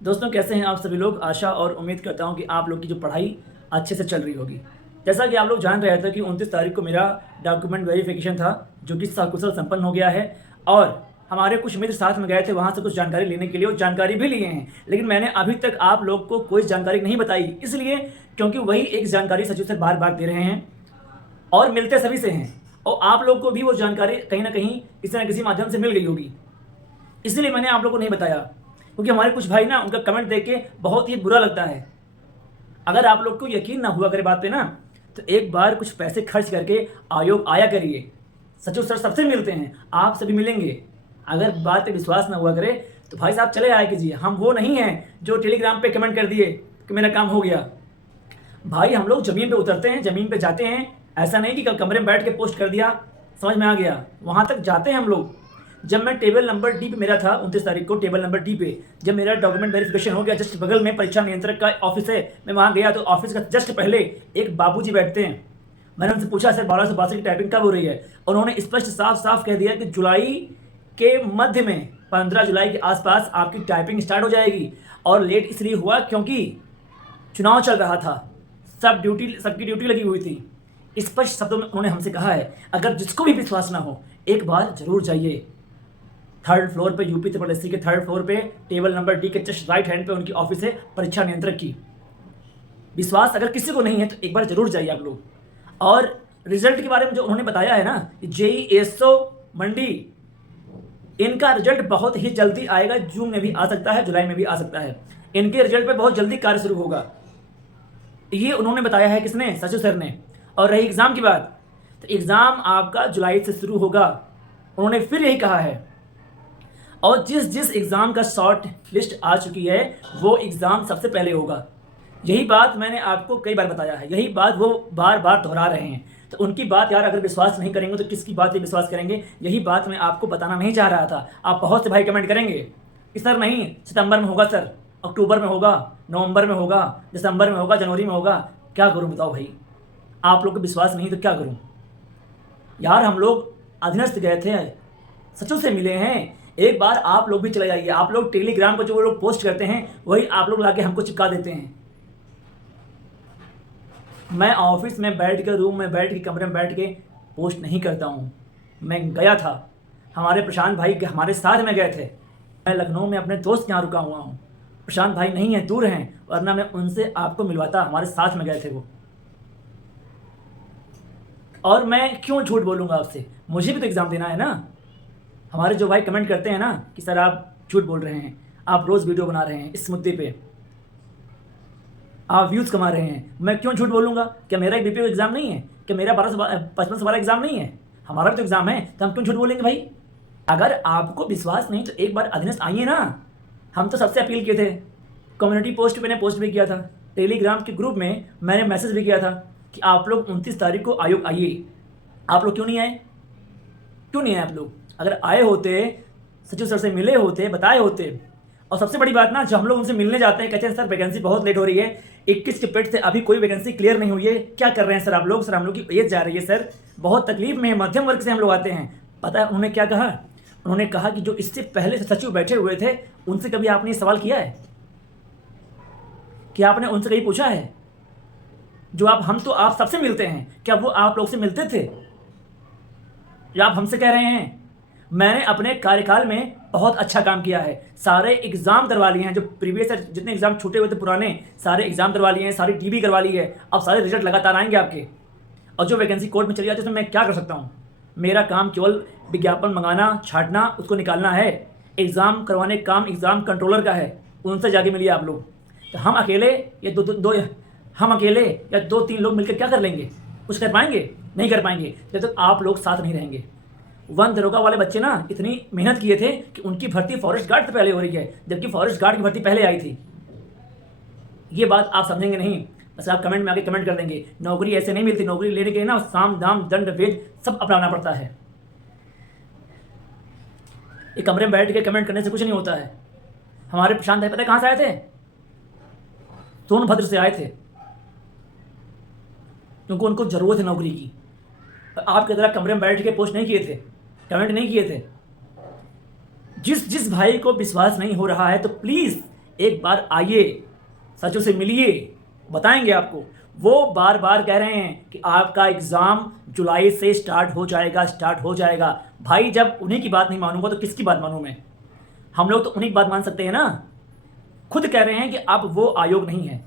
दोस्तों कैसे हैं आप सभी लोग। आशा और उम्मीद करता हूं कि आप लोग की जो पढ़ाई अच्छे से चल रही होगी। जैसा कि आप लोग जान रहे थे कि 29 तारीख को मेरा डॉक्यूमेंट वेरिफिकेशन था, जो कि सकुशल संपन्न हो गया है। और हमारे कुछ मित्र साथ में गए थे वहाँ से कुछ जानकारी लेने के लिए, और जानकारी भी लिए हैं। लेकिन मैंने अभी तक आप लोग को कोई जानकारी नहीं बताई, इसलिए क्योंकि वही एक जानकारी सचिव से बार बार दे रहे हैं और मिलते सभी से हैं, और आप लोग को भी वो जानकारी कहीं ना कहीं किसी न किसी माध्यम से मिल गई होगी। इसलिए मैंने आप लोग को नहीं बताया, क्योंकि हमारे कुछ भाई ना उनका कमेंट देख के बहुत ही बुरा लगता है। अगर आप लोग को यकीन ना हुआ करे बात पे ना, तो एक बार कुछ पैसे खर्च करके आयोग आया करिए। सचिव सर सबसे मिलते हैं, आप सभी मिलेंगे। अगर बात पे विश्वास ना हुआ करे तो भाई साहब चले आया कीजिए। हम वो नहीं हैं जो टेलीग्राम पे कमेंट कर दिए कि मेरा काम हो गया। भाई हम लोग ज़मीन पे उतरते हैं, ज़मीन पे जाते हैं। ऐसा नहीं कि कल कमरे में बैठ के पोस्ट कर दिया, समझ में आ गया। वहाँ तक जाते हैं हम लोग। जब मैं टेबल नंबर डी पे मेरा था 29 तारीख को, टेबल नंबर डी पे जब मेरा डॉक्यूमेंट वेरिफिकेशन हो गया, जस्ट बगल में परीक्षा नियंत्रक का ऑफिस है, मैं वहाँ गया तो ऑफिस का जस्ट पहले एक बाबूजी बैठते हैं। मैंने उनसे पूछा सर 1262 की टाइपिंग कब हो रही है। उन्होंने स्पष्ट साफ साफ कह दिया कि जुलाई के मध्य में 15 जुलाई के आसपास आपकी टाइपिंग स्टार्ट हो जाएगी। और लेट इसलिए हुआ क्योंकि चुनाव चल रहा था, सबकी ड्यूटी लगी हुई थी। स्पष्ट शब्दों में उन्होंने हमसे कहा है, अगर जिसको भी विश्वास ना हो एक बार जरूर जाइए। 3rd फ्लोर पे यूपी ट्रिपल एस सी के 3rd फ्लोर पे टेबल नंबर डी के जस्ट राइट हैंड पे उनकी ऑफिस है, परीक्षा नियंत्रक की। विश्वास अगर किसी को नहीं है तो एक बार जरूर जाइए आप लोग। और रिजल्ट के बारे में जो उन्होंने बताया है ना, जेई एसओ मंडी, इनका रिजल्ट बहुत ही जल्दी आएगा। जून में भी आ सकता है, जुलाई में भी आ सकता है। इनके रिजल्ट पे बहुत जल्दी कार्य शुरू होगा, ये उन्होंने बताया है। किसने? सचिव सर ने। और रही एग्जाम की बात, तो एग्जाम आपका जुलाई से शुरू होगा, उन्होंने फिर यही कहा है। और जिस जिस एग्ज़ाम का शॉर्ट लिस्ट आ चुकी है वो एग्ज़ाम सबसे पहले होगा। यही बात मैंने आपको कई बार बताया है, यही बात वो बार बार दोहरा रहे हैं। तो उनकी बात यार अगर विश्वास नहीं करेंगे तो किसकी बात पे विश्वास करेंगे? यही बात मैं आपको बताना नहीं चाह रहा था। आप बहुत से भाई कमेंट करेंगे कि सर नहीं, सितंबर में होगा सर, अक्टूबर में होगा, नवंबर में होगा, दिसंबर में होगा, जनवरी में होगा। क्या करूँ बताओ भाई? आप लोग को विश्वास नहीं तो क्या करूँ यार? हम लोग अधीनस्थ गए थे, सचिव से मिले हैं। एक बार आप लोग भी चले जाइए। आप लोग टेलीग्राम पर जो वो लोग पोस्ट करते हैं वही आप लोग लाके हमको चिपका देते हैं। मैं ऑफिस में बैठ के, रूम में बैठ के, कमरे में बैठ के पोस्ट नहीं करता हूँ। मैं गया था, हमारे प्रशांत भाई के हमारे साथ में गए थे। मैं लखनऊ में अपने दोस्त के यहाँ रुका हुआ हूँ। प्रशांत भाई नहीं है, दूर हैं, वरना मैं उनसे आपको मिलवाता। हमारे साथ में गए थे वो। और मैं क्यों झूठ बोलूँगा आपसे? मुझे भी तो एग्ज़ाम देना है ना। हमारे जो भाई कमेंट करते हैं ना कि सर आप झूठ बोल रहे हैं, आप रोज़ वीडियो बना रहे हैं, इस मुद्दे पे आप व्यूज़ कमा रहे हैं, मैं क्यों झूठ बोलूँगा? क्या मेरा एक बीपीओ एग्ज़ाम नहीं है? क्या मेरा 55 से 12 एग्ज़ाम नहीं है? हमारा भी तो एग्ज़ाम है, तो हम क्यों झूठ बोलेंगे भाई? अगर आपको विश्वास नहीं तो एक बार अधीनस्थ आइए ना। हम तो सबसे अपील किए थे, कम्युनिटी पोस्ट मैंने पोस्ट भी किया था, टेलीग्राम के ग्रुप में मैंने मैसेज भी किया था कि आप लोग 29 तारीख को आयोग आइए। आप लोग क्यों नहीं आए? क्यों नहीं आए आप लोग? अगर आए होते, सचिव सर से मिले होते, बताए होते। और सबसे बड़ी बात ना, जब हम लोग उनसे मिलने जाते हैं कहते हैं सर वैकेंसी बहुत लेट हो रही है, 21 के पेट से अभी कोई वैकेंसी क्लियर नहीं हुई है, क्या कर रहे हैं सर आप लोग? सर हम लोग की एज जा रही है सर, बहुत तकलीफ में है, मध्यम वर्ग से हम लोग आते हैं। पता है उन्होंने क्या कहा? उन्होंने कहा कि जो इससे पहले से सचिव बैठे हुए थे उनसे कभी आपने सवाल किया है? क्या आपने उनसे कहीं पूछा है? जो हम तो आप सबसे मिलते हैं, क्या वो आप लोग से मिलते थे? जो आप हमसे कह रहे हैं, मैंने अपने कार्यकाल में बहुत अच्छा काम किया है। सारे एग्ज़ाम करवा लिए हैं, जो प्रीवियस जितने एग्ज़ाम छूटे हुए थे पुराने, सारे एग्ज़ाम करवा लिए हैं, सारी डीबी करवा ली है। अब सारे रिजल्ट लगातार आएंगे आपके। और जो वैकेंसी कोर्ट में चली जाती है उसमें मैं क्या कर सकता हूँ? मेरा काम केवल विज्ञापन मंगाना, छांटना, उसको निकालना है। एग्ज़ाम करवाने का काम एग्ज़ाम कंट्रोलर का है, उनसे जाके मिलिए आप लोग। तो हम अकेले या हम अकेले या 2-3 लोग मिलकर क्या कर लेंगे? कुछ कर पाएंगे? नहीं कर पाएंगे जब तक आप लोग साथ नहीं रहेंगे। वन दरोगा वाले बच्चे ना इतनी मेहनत किए थे कि उनकी भर्ती फॉरेस्ट गार्ड से पहले हो रही है, जबकि फॉरेस्ट गार्ड की भर्ती पहले आई थी। ये बात आप समझेंगे नहीं, बस आप कमेंट में आके कमेंट कर देंगे। नौकरी ऐसे नहीं मिलती, नौकरी लेने के लिए ना साम दाम दंड भेद सब अपनाना पड़ता है। एक कमरे में बैठ के कमेंट करने से कुछ नहीं होता है। हमारे प्रशांत भाई पता है कहाँ से आए थे? सोनभद्र से आए थे, क्योंकि उनको ज़रूरत है नौकरी की। आपकी तरह कमरे में बैठ के पोस्ट नहीं किए थे, कमेंट नहीं किए थे। जिस जिस भाई को विश्वास नहीं हो रहा है तो प्लीज़ एक बार आइए, सचों से मिलिए, बताएंगे आपको। वो बार बार कह रहे हैं कि आपका एग्ज़ाम जुलाई से स्टार्ट हो जाएगा। भाई जब उन्हीं की बात नहीं मानूंगा तो किसकी बात मानूं मैं? हम लोग तो उन्हीं की बात मान सकते हैं ना। खुद कह रहे हैं कि अब वो आयोग नहीं है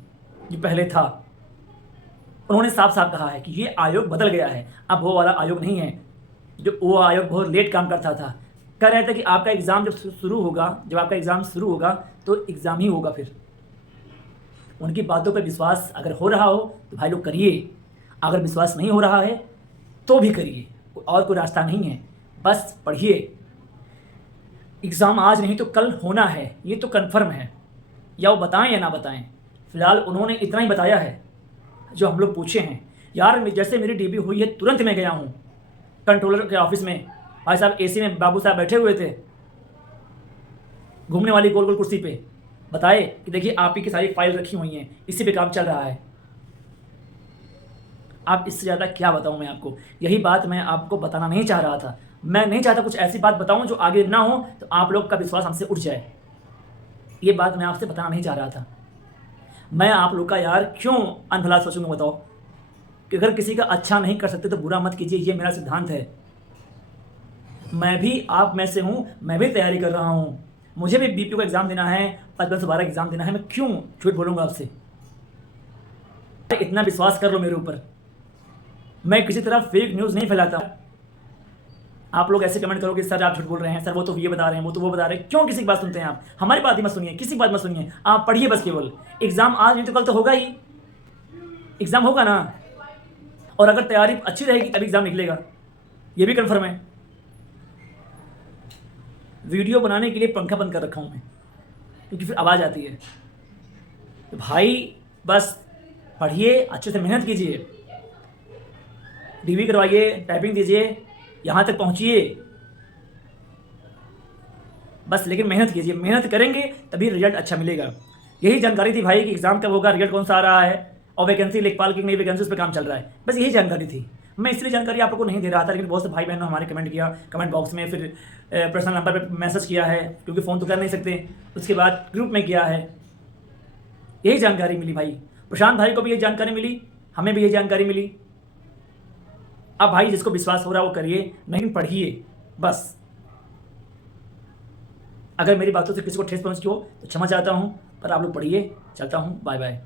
जो पहले था। उन्होंने साफ साफ कहा है कि ये आयोग बदल गया है, अब वो वाला आयोग नहीं है जो वो आयोग बहुत लेट काम करता था। कह रहे थे कि आपका एग्ज़ाम जब आपका एग्ज़ाम शुरू होगा तो एग्ज़ाम ही होगा। फिर उनकी बातों पर विश्वास अगर हो रहा हो तो भाई लोग करिए, अगर विश्वास नहीं हो रहा है तो भी करिए, और कोई रास्ता नहीं है। बस पढ़िए, एग्ज़ाम आज नहीं तो कल होना है, ये तो कन्फर्म है, या वो बताएं या ना बताएं। फिलहाल उन्होंने इतना ही बताया है जो हम लोग पूछे हैं। यार जैसे मेरी डीबी हुई है तुरंत मैं गया हूँ कंट्रोलर के ऑफिस में। भाई साहब एसी में बाबू साहब बैठे हुए थे, घूमने वाली गोल गोल कुर्सी पे, बताए कि देखिए आप ही की सारी फाइल रखी हुई हैं, इसी पे काम चल रहा है। आप इससे ज़्यादा क्या बताऊं मैं आपको? यही बात मैं आपको बताना नहीं चाह रहा था। मैं नहीं चाहता कुछ ऐसी बात बताऊं जो आगे ना हो तो आप लोग का विश्वास हमसे उठ जाए। ये बात मैं आपसे बताना नहीं चाह रहा था। मैं आप लोग का यार क्यों अनभला सोचूंगा बताओ? कि अगर किसी का अच्छा नहीं कर सकते तो बुरा मत कीजिए, ये मेरा सिद्धांत है। मैं भी आप में से हूँ, मैं भी तैयारी कर रहा हूँ, मुझे भी बीपीओ का एग्ज़ाम देना है, 5512 एग्ज़ाम देना है। मैं क्यों झूठ बोलूँगा आपसे? इतना विश्वास कर लो मेरे ऊपर। मैं किसी तरह फेक न्यूज़ नहीं फैलाता। आप लोग ऐसे कमेंट करोगे सर आप झूठ बोल रहे हैं, सर वो तो ये बता रहे हैं, वो तो वो बता रहे हैं। क्यों किसी की बात सुनते हैं आप? हमारी बात ही मत सुनिए, किसी की बात मत सुनिए, आप पढ़िए बस केवल। एग्ज़ाम आज नहीं तो कल तो होगा ही, एग्ज़ाम होगा ना। और अगर तैयारी अच्छी रहेगी तभी एग्ज़ाम निकलेगा, ये भी कन्फर्म है। वीडियो बनाने के लिए पंखा बंद कर रखा हूँ मैं, क्योंकि फिर आवाज़ आती है। तो भाई बस पढ़िए, अच्छे से मेहनत कीजिए, डीवी करवाइए, टाइपिंग दीजिए, यहाँ तक पहुँचिए बस। लेकिन मेहनत कीजिए, मेहनत करेंगे तभी रिजल्ट अच्छा मिलेगा। यही जानकारी थी भाई कि एग्ज़ाम कब होगा, रिजल्ट कौन सा आ रहा है, और वैकेंसी लेखपाल की नई वैकेंसी उस पर काम चल रहा है। बस यही जानकारी थी। मैं इसलिए जानकारी आप लोगों को नहीं दे रहा था, लेकिन बहुत से भाई बहनों हमारे कमेंट किया कमेंट बॉक्स में, फिर पर्सनल नंबर पर मैसेज किया है, क्योंकि फ़ोन तो कर नहीं सकते, उसके बाद ग्रुप में किया है। यही जानकारी मिली भाई, प्रशांत भाई को भी यही जानकारी मिली, हमें भी यही जानकारी मिली। अब भाई जिसको विश्वास हो रहा है वो करिए, नहीं पढ़िए बस। अगर मेरी बातों से किसी को ठेस पहुंची हो तो क्षमा चाहता हूं, पर आप लोग पढ़िए। चलता हूं, बाय बाय।